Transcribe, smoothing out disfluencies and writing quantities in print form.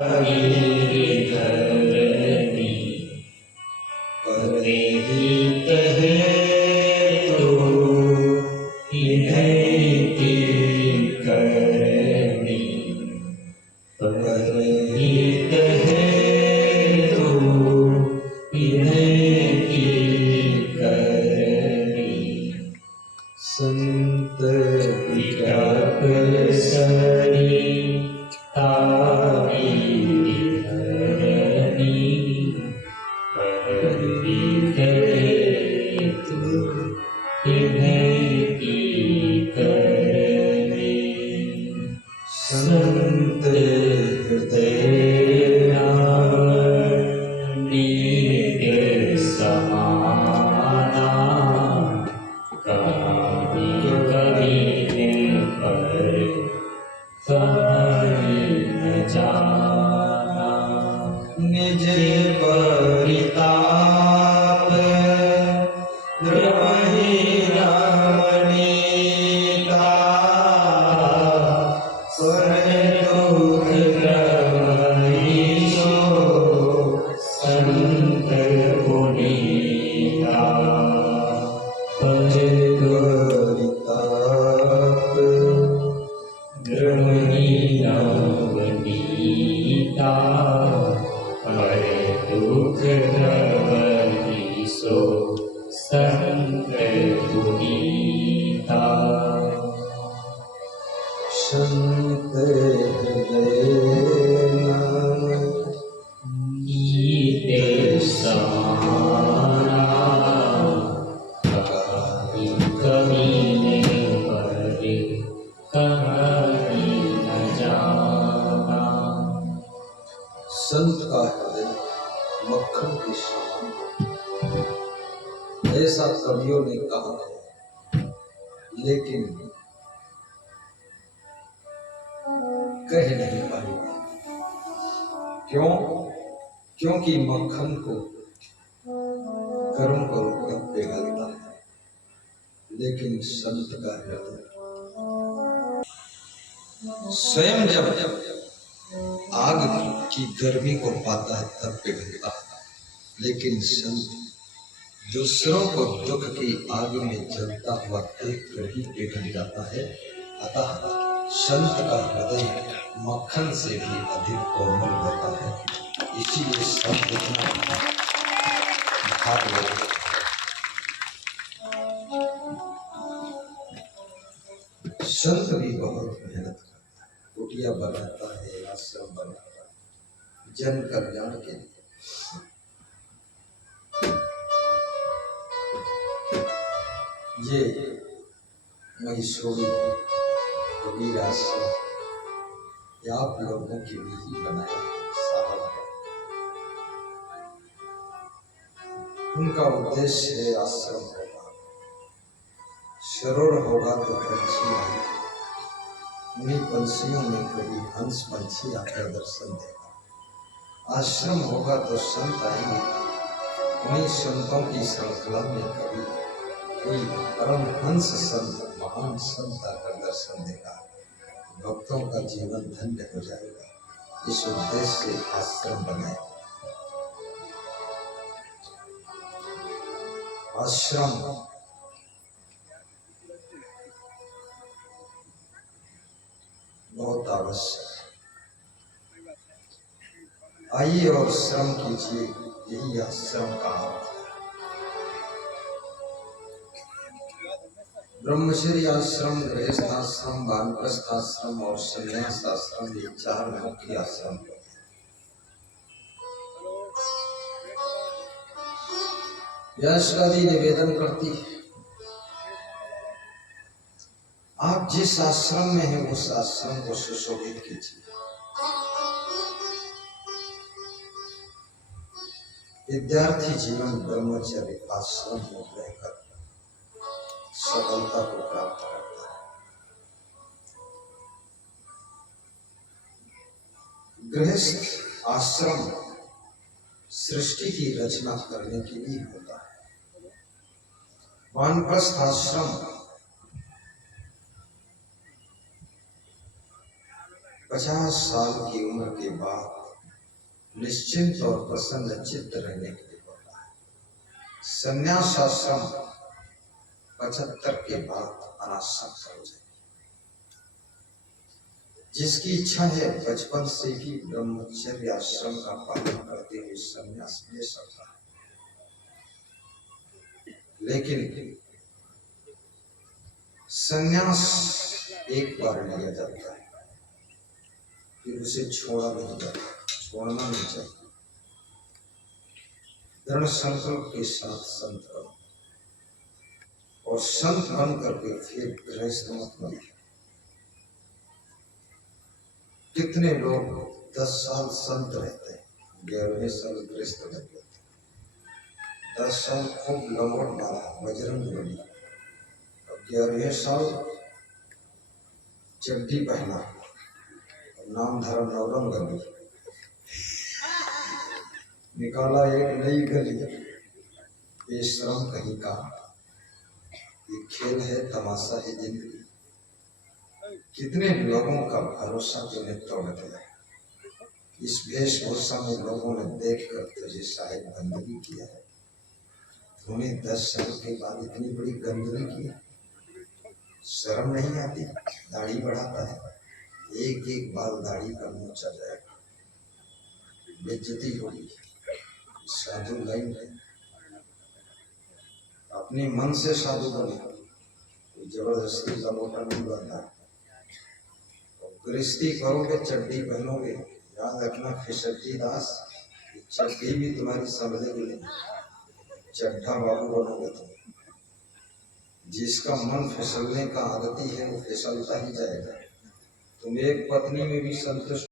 धरणी परे हित है तो इन्हें की करनी परे हित है तो इन्हें की करनी संत विकल्प सरी तारी धरणी परहित हेतु इन्हें की करनी संत हृदय नावनी के समाना कहानी कभी ने पर कहानी न जाना निज परिताप द्रवहि रावणीता स्वर दुख द्रवहि सो संत पुनीता परिताप द्रवहि रावणीता हरे दुख द्रवहि सो संत पुनीता संत हृदय नाम गीते समाना कहानी कभी ने पढ़े कहानी न जाना संत का हृदय मक्खन के समान, ऐसा कवियों ने कहा है, लेकिन कह नहीं पाए। क्यों? क्योंकि मक्खन को गर्म करो तब पिघलता है, लेकिन संत का हृदय स्वयं जब आग की गर्मी को पाता है तब पिघलता है, लेकिन संत दूसरों को दुख की आग में जलता हुआ देख कर ही पिघल जाता है। अतः संत का हृदय मक्खन से भी अधिक कोमल होता है। इसीलिए संत इतना भाग लेते हैं। संत भी बहुत मेहनत करता है, कुटिया बनाता है, आश्रम बनाता है, जन कल्याण के लिए। ये मैसूरी कबीर आश्रम आप लोगों के लिए ही बनाया साहब है। उनका उद्देश्य है आश्रम होगा, सरोवर होगा तो पंछी आएंगे, उन्हीं पंछियों में कभी हंस पंछी आकर दर्शन देगा। आश्रम होगा तो संत आएंगे, उन्हीं संतों की श्रृंखला में कभी कोई परमहंस संत महान संत आकर दर्शन देगा, भक्तों का जीवन धन्य हो जाएगा। इस उद्देश्य से आश्रम बनाए। आश्रम बहुत आवश्यक है। आइए और श्रम कीजिए, यही आश्रम का अर्थ है। ब्रह्मचर्य आश्रम, गृहस्थ आश्रम, वानप्रस्थ आश्रम और संन्यास आश्रम, ये चार मुख्य आश्रम होते हैं। व्यासवादी निवेदन करती है, आप जिस आश्रम में हैं उस आश्रम को सुशोभित कीजिए। विद्यार्थी जीवन ब्रह्मचर्य आश्रम में रहकर सफलता को प्राप्त करता है। गृहस्थ आश्रम सृष्टि की रचना करने के लिए होता है। वानप्रस्थ आश्रम 50 साल की उम्र के बाद निश्चिंत और प्रसन्न चित्त रहने के लिए होता है। संन्यास आश्रम 75 के बाद अनासक्त हो जाए। जिसकी इच्छा है बचपन से ही ब्रह्मचर्य आश्रम का पालन करते हुए संन्यास ले सकता है, लेकिन संन्यास एक बार लिया जाता है, फिर उसे छोड़ा नहीं जाता, छोड़ना नहीं चाहिए। दृढ़ संकल्प के साथ संत बनो और संत बन करके फिर गृहस्थ मत बनो। कितने लोग 10 साल संत रहते हैं, 11वें साल गृहस्थ बन जाते हैं। 10 साल खूब लंगोट मारा बजरंग बली, अब 11वें साल चड्डी पहना, नाम धरा नवरंग गली, निकाला एक नई गली। बेशरम कहीं का, ये खेल है, तमाशा है जिंदगी। कितने लोगों का भरोसा तूने तोड़ दिया। इस वेशभूषा में लोगों ने देखकर तुझे शायद बंदगी किया है। तूने 10 साल के बाद इतनी बड़ी गंदगी की, शर्म नहीं आती? दाढ़ी बढ़ाता है, एक एक बाल दाढ़ी का नोचा जाएगा, बेइज्जती होगी। साधु लाइन है, अपने मन से साधु बने, जबरदस्ती लंगोटा नहीं बनता। गृहस्थी करोगे, चड्डी पहनोगे, याद रखना फिसलती दास, चड्डी भी तुम्हारी समझेगी नहीं, चड्ढा बाबू बनोगे तुम। जिसका मन फिसलने का आदती है वो फिसलता ही जाएगा। तुम एक पत्नी में भी संतुष्ट